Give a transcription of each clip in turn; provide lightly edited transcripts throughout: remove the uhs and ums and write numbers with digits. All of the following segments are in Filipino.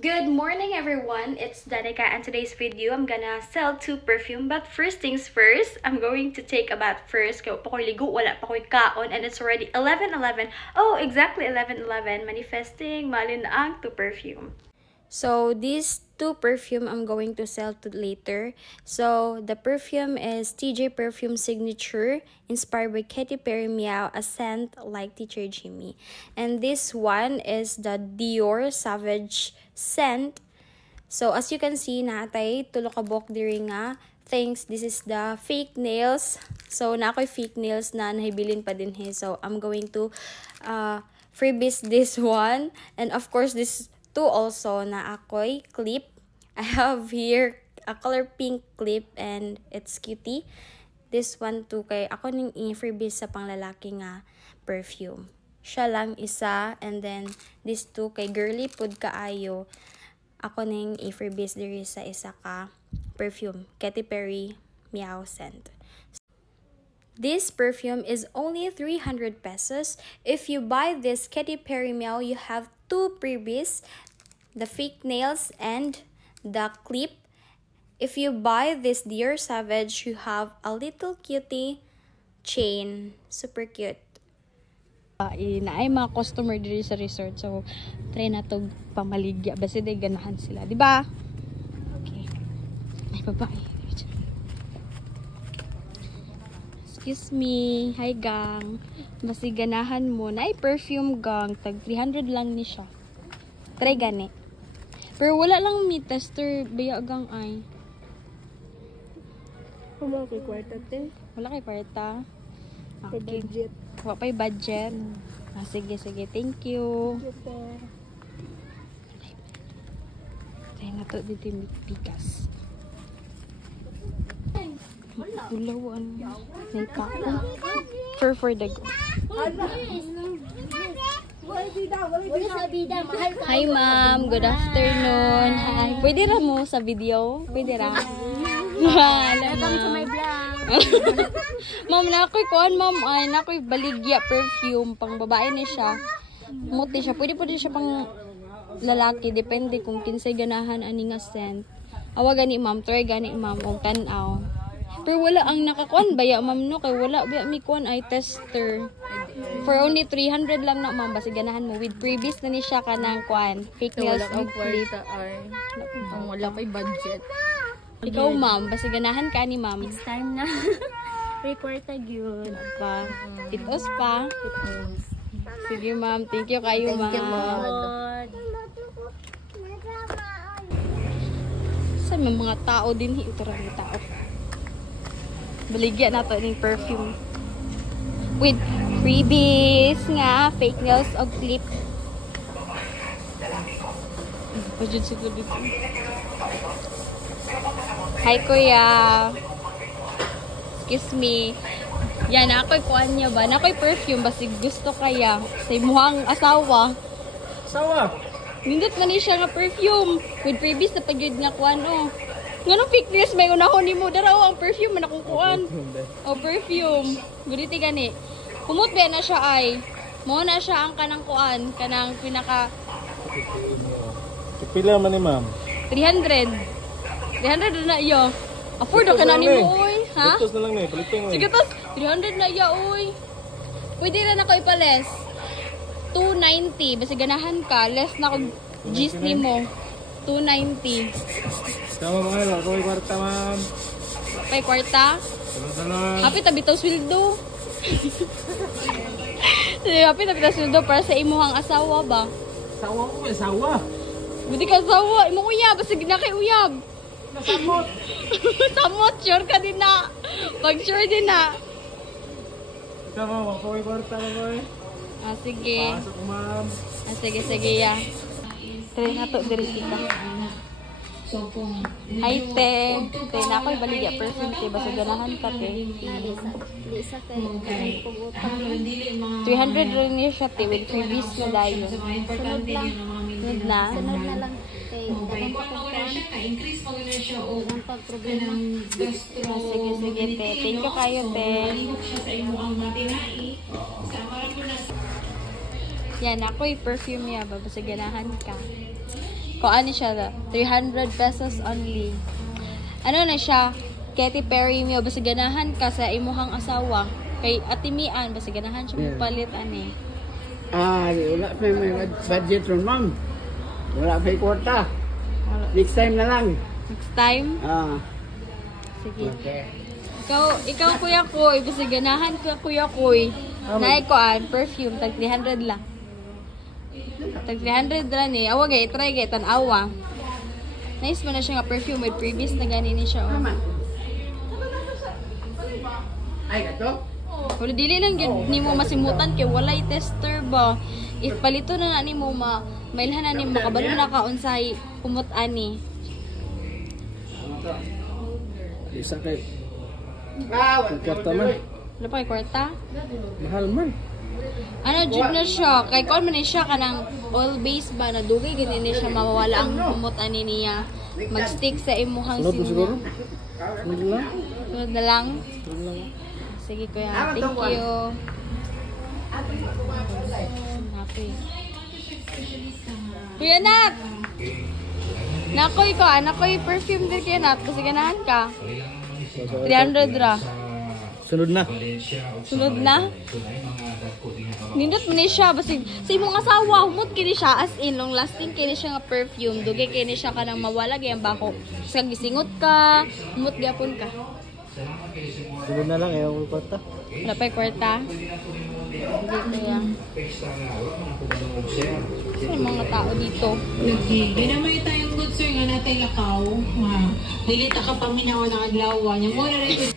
Good morning everyone, it's Danica and today's video I'm gonna sell 2 perfume, but first things first, I'm going to take a bath first. Kaya pa ko'y ligo, wala pa ko'y kaon, and it's already 11:11. Oh, exactly 11:11, manifesting malin ang 2 perfume. So these 2 perfume I'm going to sell to later. So the perfume is TJ Perfume Signature, inspired by Katy Perry Meow, a scent like Teacher Jimmy. And this one is the Dior Savage scent. So as you can see, natay tulo ka buhok diri nga things. This is the fake nails. So na ako'y fake nails na nahibilin pa din he. So I'm going to freebies this one, and of course this 2 also na ako'y clip. I have here a color pink clip and it's cutie. This one too kay ako ning i-freebies sa panglalaki nga perfume. Siya lang isa, and then this 2 kay girly pud kaayo. Ako ning i-freebies diri sa isa ka perfume, Katy Perry Meow scent. This perfume is only 300 pesos. If you buy this Katy Perry Meow, you have 2 freebies, the fake nails and the clip. If you buy this Dior Savage, you have a little cutie chain. Super cute. Naay mga customer diri sa resort, so try na to pamaligya basta day ganahan sila, di ba? Okay. Ay babae. Excuse me. Hi gang. Basi ganahan mo na perfume gang, tag 300 lang ni siya. Try gani. Pero wala lang mi tester baya gang ay. Wala kay kwarta te. Wala kay kwarta. Okay. Budget. Wala pa'y budget. Sige. Thank you. Try na to dito yung pikas. Ulawan. May kako. For the go. Hi ma'am, good afternoon. Hi. Pwede ra mo sa video? Pwede ra. Welcome to my vlog. Ma'am, nakoy kuan ma'am, ay nakoy baligya perfume pang babae ni siya. Muti siya. Pwede siya pang lalaki, depende kung kinsay ganahan ani nga scent. Awa gani ma'am, try gani ma'am og tan-aw. Pero wala ang nakakuan baya ma'am no, kay wala baya mi kuan ay tester. For only 300 lang na ma'am, basi ganahan mo with previous na ni siya kanang kuan, fake nails og clip. Ang wala kay budget. Ikaw ma'am, basi ganahan ka ni ma'am. It's time na. Reporta gyud. Pa. Itos pa. Sige ma'am, thank you kayo ma'am. Thank you Lord. Sa mga tao din ito ra mga tao. Baligya na to ning perfume. With freebies nga, fake nails o clip. Pajud sila dito. Hi kuya. Excuse me. Yan, ako'y kuan niya ba? Ako'y perfume, basig gusto kaya. Sa imuhang asawa. Sawa. Nindot man ni siya nga perfume. With freebies na pagyud nga kuan o. Nga nung fake nails, may unahon ni mo. Daraw ang perfume, man akong kuan. O perfume. Guditi gani. Kumot ba na siya ay. Mo na siya ang kanang kuan. Kanang pinaka... Pila man ni ma'am? 300. 300 na iyo. Afford ka na ni mo, oy. Ha? Tos na lang ni, baliktong ni. Sige, tos. 300 na iya, oy. Pwede rin ako ipales. 290. Basta ganahan ka. Less na kung gis ni mo. 290. Tama mga, ako ay kwarta ma'am. Pay kwarta. Salam-salam. Happy tabi taw sweldo. Happy tabi taw sweldo para sa imuhang asawa ba? Sawa ko, may sawa. Buti ka asawa. Imong uyab. Basta na kay uyab. Nasamot. Samot. Sure ka din na. Pag sure din na. Ikaw ma'am, ako ay kwarta ma'am. Sige. Pasok ko ma'am. Sige ya. Try na to diri kita. Hi te. Te na ako'y baligya perfume te. Basta ganahan ka te. Isa kay pagutang. 300 rin niya siya te. With freebies na dayo. Sunod lang. Sunod na. Sunod na lang. Kay dagang pagkukuhan. Dagang pagproblema. Sige te. Thank you kayo te. Yan, ako'y perfume niya. Basta ganahan ka. Kuan ni siya 300 pesos only. Ano na siya? Katy Perry mo basta ganahan ka sa imuhang asawa. Kay atimian basta ganahan siya palit ani. Wala pa may budget ron, ma'am. Wala pa yung kwarta. Next time na lang. Next time? Sige. Okay. Ikaw Kuya Koy, basta ganahan ka Kuya Koy. Naay kuan perfume tag 300 lang. Tag 300 lang ni. Awa gay try gay tan-awa. Nice man na siya nga perfume with previous na gani ni siya. Ay, gato? Wala dili lang gyud nimo masimutan kay walay tester ba. If palito na nimo mailhan na nimo makabalo na ka unsay kumot ani. Isa kay. Kwarta man. Wala pa kay kwarta? Mahal man. Ano jud na siya kay kon man ni siya kanang oil base ba na dugay gani ni siya mawawala ang kumot ani niya. Mag-stick sa imuhang Sunod mo siguro? simula. Sunod lang. Sunod na lang. Sunod lang. Sige kuya, thank you. Happy. Kuya Nat! Nakoy ko, nakoy perfume din kaya Nat. Kasi ganahan ka. 300 ra. Sunod na. Sunod na? Nindot mo ni siya. Basta sa imong asawa, humot kini siya. As in, long lasting kini siya nga perfume. Dugay kini siya ka nang mawala gayang bako. Sa gisingot ka, humot gyapon ka. Sunod na lang. Ayaw ko kwarta. Wala pa yung kwarta. Sige kuya. Saan yung mga tao dito? Okay. Di naman tayong good sir nga natin lakaw. Nilita ka paminawa ng adlaw. Yung muna rin.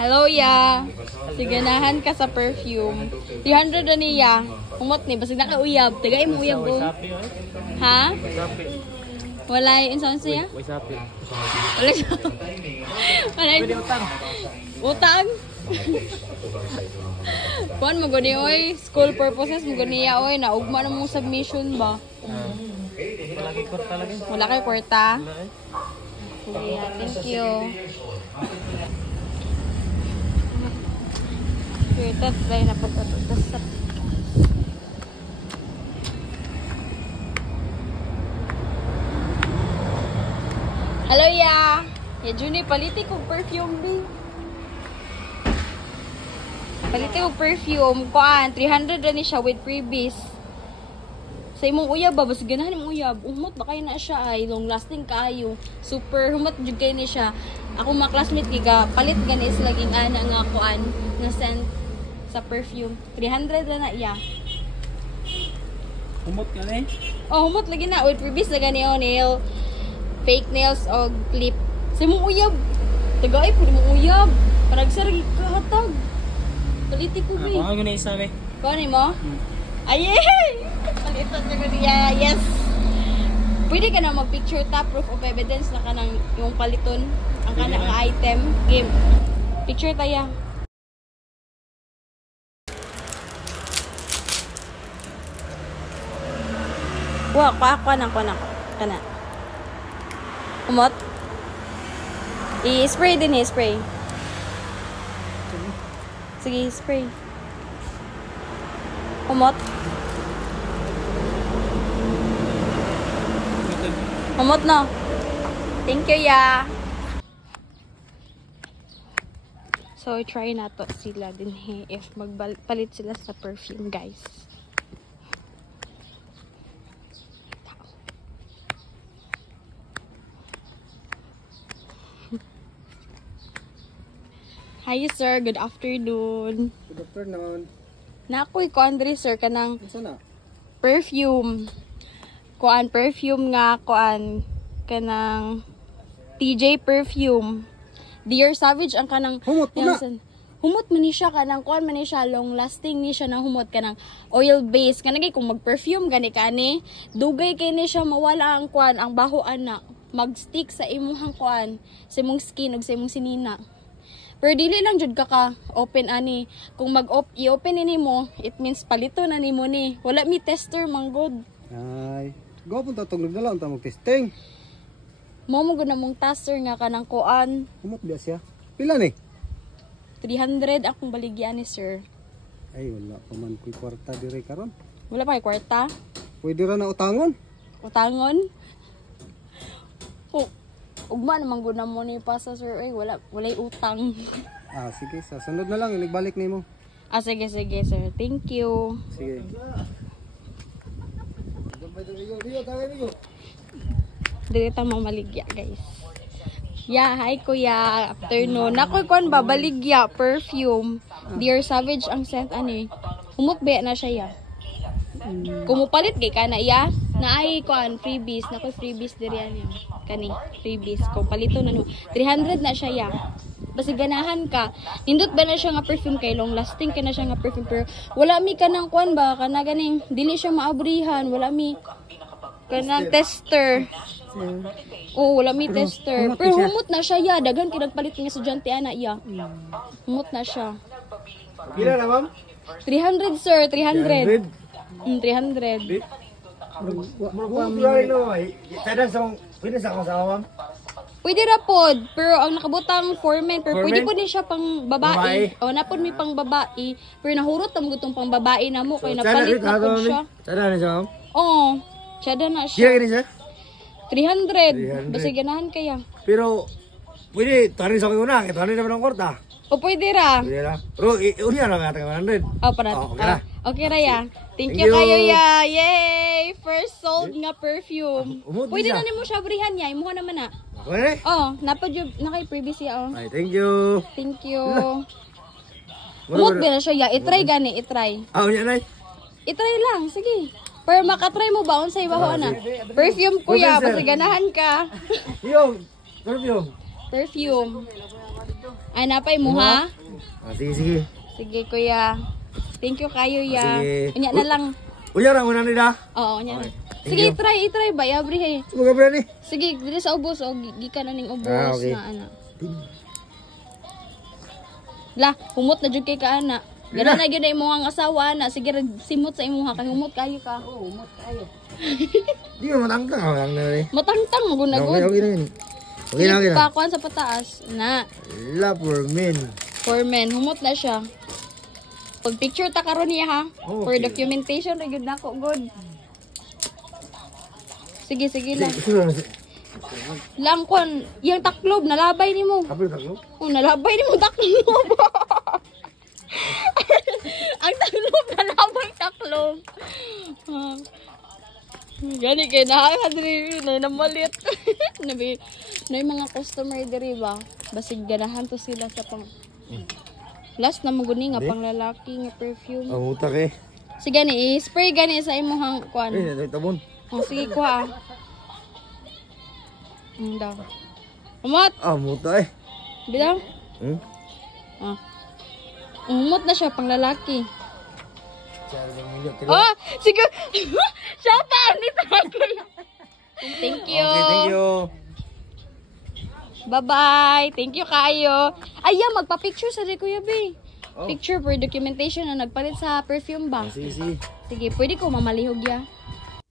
Hello ya. Siganahan ka sa perfume. 300 na niya. Umot ni basig na ka uyab. Tagay mo uyab ko. Ha? Wala yung insan siya? Way sapi. Wala siya. Wala Pwede yung utang. utang. Kuan mo gani oy, school purposes mo gani ya oy, naugma na mong submission ba? Malaki kwarta lagi. Wala kay kwarta. Wala eh. Sige, thank you. Kwarta try na pagkatutas sa Hello ya. Ya Juni paliti kog perfume bi. Paliti kog perfume kuan 300 ra ni siya with freebies. Sa imong uyab ba basta ganahan imong uyab, umot ba kay na siya ay long lasting kaayo. Super humot jud kay ni siya. Ako mga classmate giga palit gani is laging ana nga kuan na scent sa perfume. 300 ra na iya. Humot ka na eh. Oh, humot lagi na with freebies na gani nail fake nails o clip. Sa mong uyab. Tagay po mong uyab. Parang sarang kahatag. Paliti ko ba eh. Ako na isa eh. Kuha ni mo? Ayay! Palitan na ko niya. Yes! Pwede ka na mag-picture top proof of evidence na ka ng yung paliton. Ang ka na item. Game. Picture tayo. Wah, kuha na. Kana. Umot? I-spray din eh, spray. Sige, spray. Umot? Umot no? Thank you, ya. So, try na to sila din eh, if magpalit sila sa perfume, guys. Hi sir, good afternoon. Good afternoon. Nakoy ko Andre sir kanang Saan na? perfume. Kuan perfume nga kuan kanang TJ perfume. Dear Savage ang kanang Humot po na. Humot man ni siya kanang kuan man ni siya long lasting ni siya nang humot kanang oil base kanang kung mag-perfume gani kani dugay kay ni siya mawala ang kuan ang baho ana mag-stick sa imong kuan sa imong skin ug sa imong sinina. Pero dili lang jud ka open ani. Kung i-open ni mo, it means palito na nimo ni. Wala mi tester manggod. Ay. Go punta tugnog na lang. Tamang testing. Mo na mong tester nga kanang kuan. Humot biya siya. Pila ni? 300 akong baligyan ni sir. Ay, wala pa man ko'y kwarta dire karon. Wala pa kay kwarta? Pwede ra na utangon. Utangon? Oh, ugma naman guna mo ni pa sa sir. Ay, walay utang. Ah, sige, sa sunod na lang igbalik nimo. Ah, sige, sige, sir. Thank you. Sige. Dito tayo mamaligya, guys. Yeah, hi kuya. Afternoon. Nakoy kon ba baligya perfume. Dear Savage ang scent ani. Humukbe na siya ya. Kumupalit kay kana iya. Naay kon freebies, nakoy freebies diri ani. Kani freebies. Kung palito na no. 300 na siya ya. Basi ganahan ka. Nindot ba na siya nga perfume kay long lasting ka na siya nga perfume pero wala mi kanang kuan ba kana ganing dili siya maabrihan, wala mi kanang tester. Oh, wala mi tester. Pero humot na siya ya, daghan kinagpalit nga estudyante ana iya. Humot na siya. Pila na, ma'am? 300 sir, 300. 300. Pwede ra pod, pero ang nakabutang foreman, pero pwede po din siya pang babae. O napod mi pang babae, pero nahurot tam gutong pang babae na mo kay napalit na pod siya. Sada na siya, ma'am? Oo, siya na Siya siya. gani siya? 300. Basta ganahan kaya. Pero, pwede, tarin sa mga una, kaya tarin naman ang kwarta. O pwede ra. Pwede na. Pero, ulihan lang natin 100. Oh, para. Oh, okay na. Okay ra ya. Thank Thank you you. kayo ya. Yay! First sold nga perfume. Umot Pwede niya. na nimo siya brihan ya. Imuha naman na. Okay? Oh, napad yung nakay previous ya oh. Ay, thank you. Thank you. Umot ba na siya ya. I-try gani, i-try. Ah, unya na. I-try lang, sige. Pero makatry mo ba unsay baho na? Perfume kuya, Perfume, sir. basta ganahan ka. Yung, perfume. Perfume. Ay napay mo ha? Ah, sige, sige. Sige kuya. Thank you kayo ya. Sige. Unya na lang. Unya lang, una nila. Oo, unya. Okay. Thank Sige, you. i-try ba? Yabri hay. Sumaga ba ni? Sige, dili sa ubos o gikan na ning ubos Ah, okay. na ana. La, humot na jud kay ka ana. Gana na gyud imong asawa ana. Sige, simot sa imong kay humot kayo ka. Oo, humot kayo. Di mo matangtang. Lang na rin. Matangtang mo na Okay, gud. okay na yun. Okay na, okay na. Pakuan sa pataas. Na, Love for men. for men, humot na siya. Pag picture ta karon niya ha. For Okay. documentation ra gyud nako good. Sige, sige lang. Lang kon, yung taklob nalabay nimo. Kapil taklo? Oh, nalabay ni mo taklob. Ang taklob, nalabay taklob. Ah. Gani kay nakakadiri na namalit. Nabi, na yung mga customer diri ba? Basig ganahan to sila sa pang... Last na maguni nga pang lalaki nga perfume. Ang utak eh. Sige gani, i-spray gani sa imong kuan. Eh, tabon. Oh, sige kuha. Daw. Umot, Ah, muta eh. bidaw. Hmm? Ah. Umot na siya pang lalaki. Oh, sige. Siya pa ni Tagay. Thank you. Okay, thank you. Bye-bye. Thank you kayo. Ay, yeah, magpa-picture sa Kuya B. Oh. Picture for documentation na nagpalit sa perfume ba? Sige, sige. Sige, pwede ko mamalihog ya.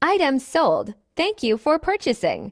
Items sold. Thank you for purchasing.